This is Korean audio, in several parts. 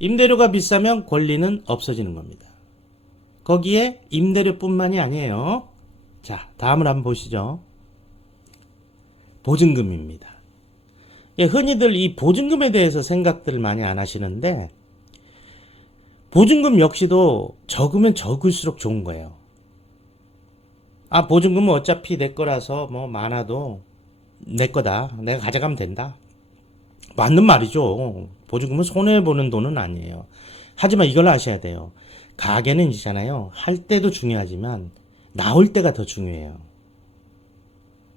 임대료가 비싸면 권리는 없어지는 겁니다. 거기에 임대료뿐만이 아니에요. 자, 다음을 한번 보시죠. 보증금입니다. 예, 흔히들 이 보증금에 대해서 생각들을 많이 안 하시는데, 보증금 역시도 적으면 적을수록 좋은 거예요. 아, 보증금은 어차피 내 거라서 뭐 많아도 내 거다. 내가 가져가면 된다. 맞는 말이죠. 보증금은 손해보는 돈은 아니에요. 하지만 이걸 아셔야 돼요. 가게는 있잖아요. 할 때도 중요하지만 나올 때가 더 중요해요.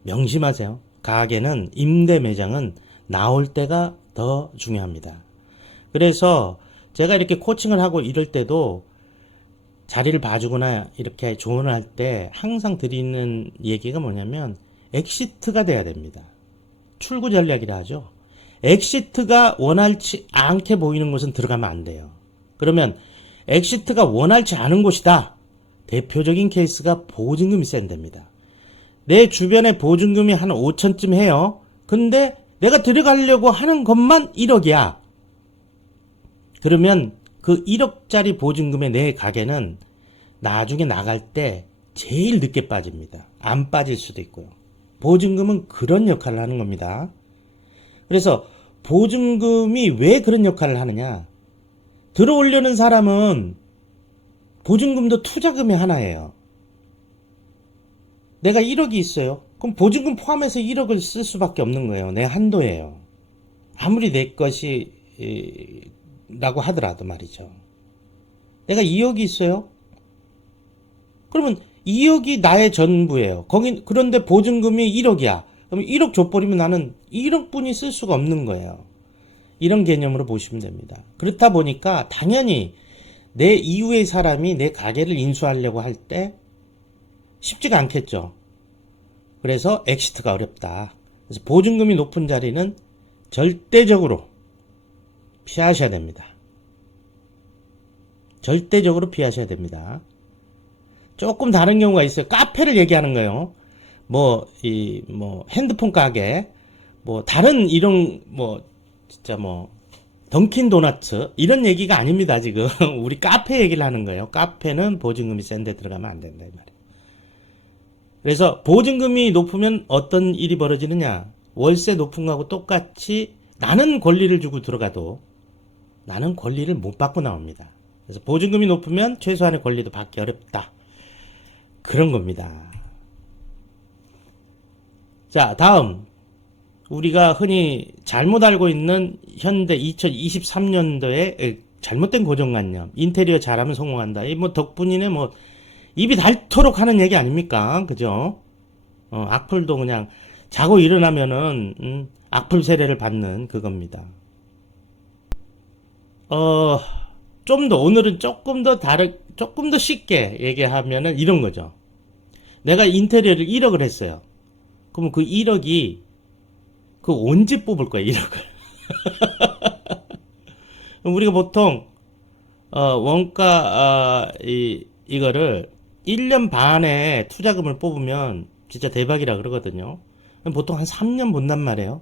명심하세요. 가게는, 임대 매장은 나올 때가 더 중요합니다. 그래서 제가 이렇게 코칭을 하고 이럴 때도 자리를 봐주거나 이렇게 조언을 할 때 항상 드리는 얘기가 뭐냐면 엑시트가 돼야 됩니다. 출구 전략이라 하죠. 엑시트가 원활치 않게 보이는 곳은 들어가면 안 돼요. 그러면 엑시트가 원활치 않은 곳이다. 대표적인 케이스가 보증금이 센 데입니다. 내 주변에 보증금이 한 5천쯤 해요. 근데 내가 들어가려고 하는 것만 1억이야. 그러면 그 1억짜리 보증금의 내 가게는 나중에 나갈 때 제일 늦게 빠집니다. 안 빠질 수도 있고요. 보증금은 그런 역할을 하는 겁니다. 그래서 보증금이 왜 그런 역할을 하느냐? 들어오려는 사람은 보증금도 투자금의 하나예요. 내가 1억이 있어요. 그럼 보증금 포함해서 1억을 쓸 수밖에 없는 거예요. 내 한도예요. 아무리 내 것이 라고 하더라도 말이죠. 내가 2억이 있어요. 그러면 2억이 나의 전부예요. 그런데 보증금이 1억이야. 그럼 1억 줘버리면 나는 1억뿐이 쓸 수가 없는 거예요. 이런 개념으로 보시면 됩니다. 그렇다 보니까 당연히 내 이후의 사람이 내 가게를 인수하려고 할 때 쉽지가 않겠죠. 그래서 엑시트가 어렵다. 그래서 보증금이 높은 자리는 절대적으로 피하셔야 됩니다. 절대적으로 피하셔야 됩니다. 조금 다른 경우가 있어요. 카페를 얘기하는 거예요. 핸드폰 가게, 다른 이런, 진짜 던킨 도너츠, 이런 얘기가 아닙니다, 지금. 우리 카페 얘기를 하는 거예요. 카페는 보증금이 센 데 들어가면 안 된다, 이 말이에요. 그래서 보증금이 높으면 어떤 일이 벌어지느냐? 월세 높은 거하고 똑같이 나는 권리를 주고 들어가도 나는 권리를 못 받고 나옵니다. 그래서 보증금이 높으면 최소한의 권리도 받기 어렵다. 그런 겁니다. 자, 다음. 우리가 흔히 잘못 알고 있는 현대 2023년도에 잘못된 고정관념. 인테리어 잘하면 성공한다. 이 덕분이네 입이 닳도록 하는 얘기 아닙니까? 그죠? 악플도 그냥 자고 일어나면은 악플 세례를 받는 그겁니다. 오늘은 조금 더 쉽게 얘기하면은 이런 거죠. 내가 인테리어를 1억을 했어요. 그럼 그 1억이, 언제 뽑을 거야, 1억을? 우리가 보통, 원가, 이거를 1년 반에 투자금을 뽑으면 진짜 대박이라 그러거든요. 보통 한 3년 본단 말이에요.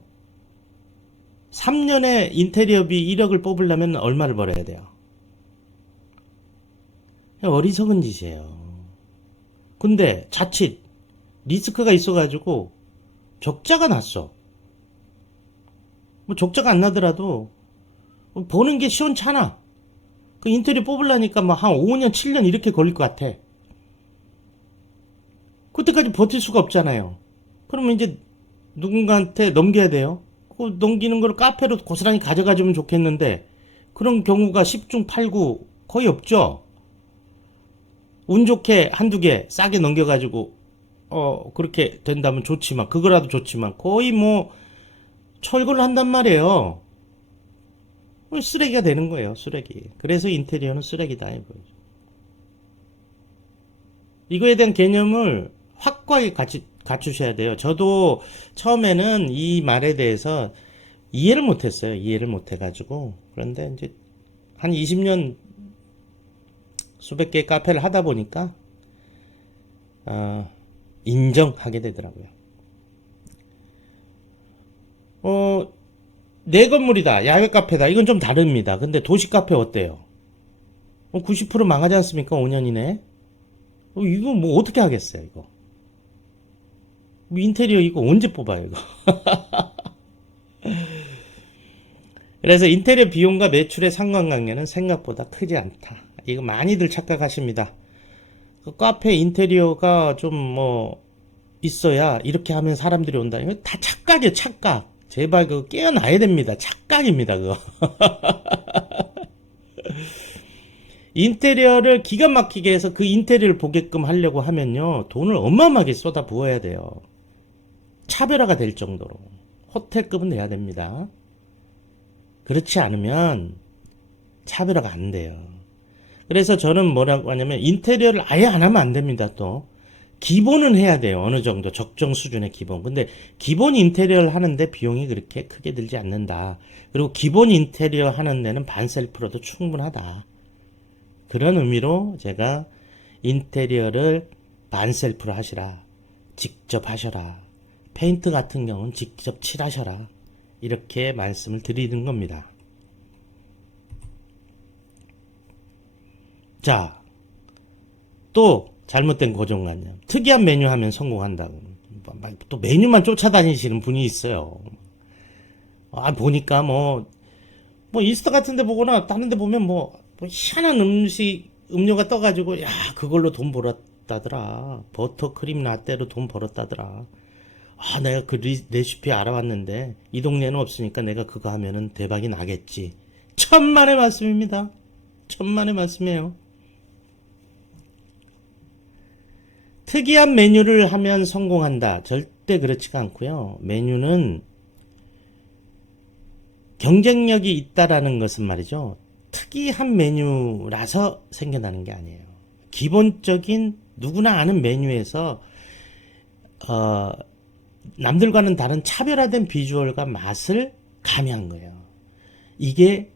3년에 인테리어비 1억을 뽑으려면 얼마를 벌어야 돼요? 어리석은 짓이에요. 근데 자칫 리스크가 있어가지고 적자가 났어. 적자가 안 나더라도 버는 게 시원찮아. 그 인테리어 뽑으려니까 한 5년, 7년 이렇게 걸릴 것 같아. 그때까지 버틸 수가 없잖아요. 그러면 이제 누군가한테 넘겨야 돼요. 그 넘기는 걸 카페로 고스란히 가져가주면 좋겠는데 그런 경우가 10중 8구 거의 없죠. 운 좋게 한두 개 싸게 넘겨가지고 그렇게 된다면 좋지만, 그거라도 좋지만 거의 철거를 한단 말이에요. 쓰레기가 되는 거예요, 쓰레기. 그래서 인테리어는 쓰레기다 이거죠. 이거에 대한 개념을 확고하게 갖추셔야 돼요. 저도 처음에는 이 말에 대해서 이해를 못했어요. 이해를 못해가지고. 그런데 이제 한 20년 수백 개의 카페를 하다 보니까 인정하게 되더라고요. 내 건물이다. 야외 카페다. 이건 좀 다릅니다. 근데 도시 카페 어때요? 90% 망하지 않습니까? 5년 이내. 이거 뭐 어떻게 하겠어요, 이거. 뭐 인테리어 이거 언제 뽑아요, 이거. 그래서 인테리어 비용과 매출의 상관관계는 생각보다 크지 않다. 이거 많이들 착각하십니다. 그 카페 인테리어가 좀 뭐 있어야 이렇게 하면 사람들이 온다. 이거 다 착각이에요, 착각. 제발 그거 깨어나야 됩니다. 착각입니다, 그거. 인테리어를 기가 막히게 해서 그 인테리어를 보게끔 하려고 하면요. 돈을 어마어마하게 쏟아 부어야 돼요. 차별화가 될 정도로. 호텔급은 내야 됩니다. 그렇지 않으면 차별화가 안 돼요. 그래서 저는 뭐라고 하냐면 인테리어를 아예 안 하면 안 됩니다. 또 기본은 해야 돼요. 어느 정도 적정 수준의 기본. 근데 기본 인테리어를 하는데 비용이 그렇게 크게 들지 않는다. 그리고 기본 인테리어 하는 데는 반셀프로도 충분하다. 그런 의미로 제가 인테리어를 반셀프로 하시라. 직접 하셔라. 페인트 같은 경우는 직접 칠하셔라. 이렇게 말씀을 드리는 겁니다. 자, 또 잘못된 고정관념. 특이한 메뉴 하면 성공한다고. 또 메뉴만 쫓아다니시는 분이 있어요. 보니까 뭐 인스타 같은 데 보거나 다른 데 보면 뭐 희한한 음료가 떠가지고, 야, 그걸로 돈 벌었다더라. 버터크림 라떼로 돈 벌었다더라. 내가 그 레시피 알아왔는데, 이 동네는 없으니까 내가 그거 하면은 대박이 나겠지. 천만의 말씀입니다. 천만의 말씀이에요. 특이한 메뉴를 하면 성공한다. 절대 그렇지가 않고요. 메뉴는 경쟁력이 있다라는 것은 말이죠. 특이한 메뉴라서 생겨나는 게 아니에요. 기본적인 누구나 아는 메뉴에서 남들과는 다른 차별화된 비주얼과 맛을 가미한 거예요. 이게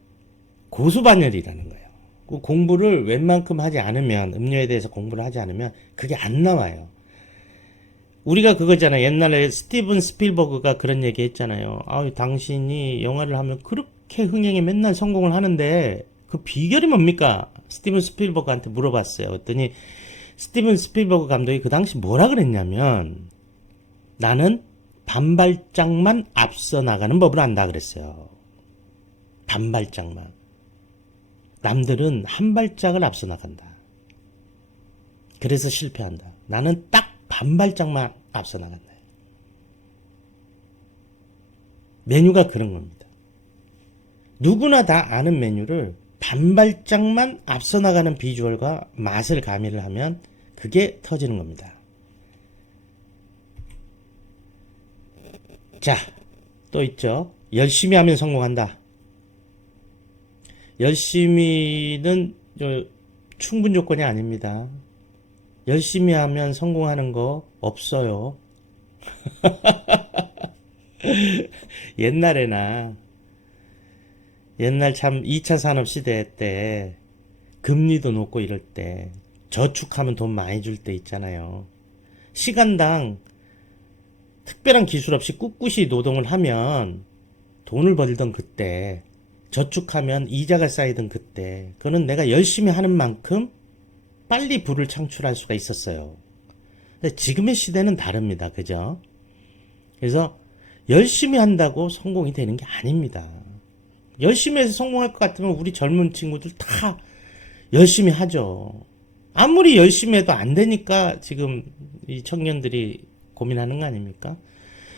고수반열이라는 거예요. 공부를 웬만큼 하지 않으면, 음료에 대해서 공부를 하지 않으면 그게 안 나와요. 우리가 그거잖아요. 옛날에 스티븐 스필버그가 그런 얘기 했잖아요. 당신이 영화를 하면 그렇게 흥행에 맨날 성공을 하는데 그 비결이 뭡니까? 스티븐 스필버그한테 물어봤어요. 그랬더니 스티븐 스필버그 감독이 그 당시 뭐라 그랬냐면, 나는 반발짝만 앞서 나가는 법을 안다 그랬어요. 반발짝만. 남들은 한 발짝을 앞서 나간다. 그래서 실패한다. 나는 딱 반발짝만 앞서 나간다. 메뉴가 그런 겁니다. 누구나 다 아는 메뉴를 반발짝만 앞서 나가는 비주얼과 맛을 가미를 하면 그게 터지는 겁니다. 자, 또 있죠. 열심히 하면 성공한다. 열심히는 충분 조건이 아닙니다. 열심히 하면 성공하는 거 없어요. 옛날 참 2차 산업 시대 때 금리도 높고 이럴 때 저축하면 돈 많이 줄 때 있잖아요. 시간당 특별한 기술 없이 꿋꿋이 노동을 하면 돈을 벌던 그때, 저축하면 이자가 쌓이던 그때, 그거는 내가 열심히 하는 만큼 빨리 부를 창출할 수가 있었어요. 근데 지금의 시대는 다릅니다. 그죠? 그래서 열심히 한다고 성공이 되는 게 아닙니다. 열심히 해서 성공할 것 같으면 우리 젊은 친구들 다 열심히 하죠. 아무리 열심히 해도 안 되니까 지금 이 청년들이 고민하는 거 아닙니까?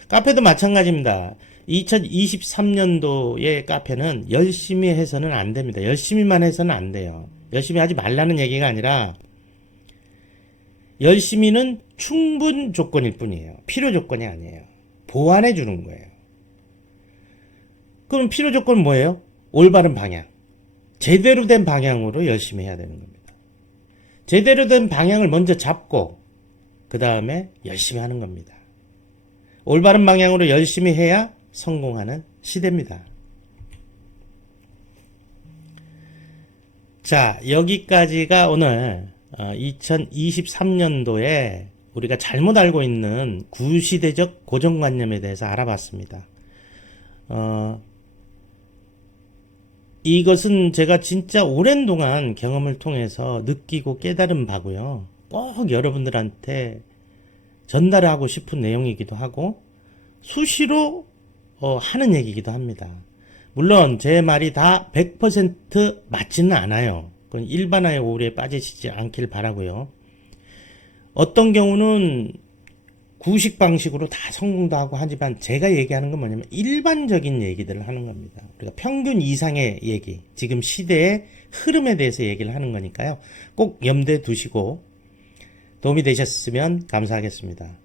카페도 마찬가지입니다. 2023년도의 카페는 열심히 해서는 안 됩니다. 열심히만 해서는 안 돼요. 열심히 하지 말라는 얘기가 아니라, 열심히는 충분 조건일 뿐이에요. 필요 조건이 아니에요. 보완해 주는 거예요. 그럼 필요 조건은 뭐예요? 올바른 방향. 제대로 된 방향으로 열심히 해야 되는 겁니다. 제대로 된 방향을 먼저 잡고 그 다음에 열심히 하는 겁니다. 올바른 방향으로 열심히 해야 성공하는 시대입니다. 자, 여기까지가 오늘 2023년도에 우리가 잘못 알고 있는 구시대적 고정관념에 대해서 알아봤습니다. 이것은 제가 진짜 오랜 동안 경험을 통해서 느끼고 깨달은 바고요. 꼭 여러분들한테 전달하고 싶은 내용이기도 하고 수시로 하는 얘기이기도 합니다. 물론 제 말이 다 100% 맞지는 않아요. 그건 일반화의 오류에 빠지시지 않길 바라고요. 어떤 경우는 구식 방식으로 다 성공도 하고 하지만 제가 얘기하는 건 뭐냐면 일반적인 얘기들을 하는 겁니다. 우리가 평균 이상의 얘기, 지금 시대의 흐름에 대해서 얘기를 하는 거니까요. 꼭 염두에 두시고 도움이 되셨으면 감사하겠습니다.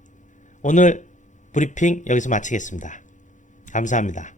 오늘 브리핑 여기서 마치겠습니다. 감사합니다.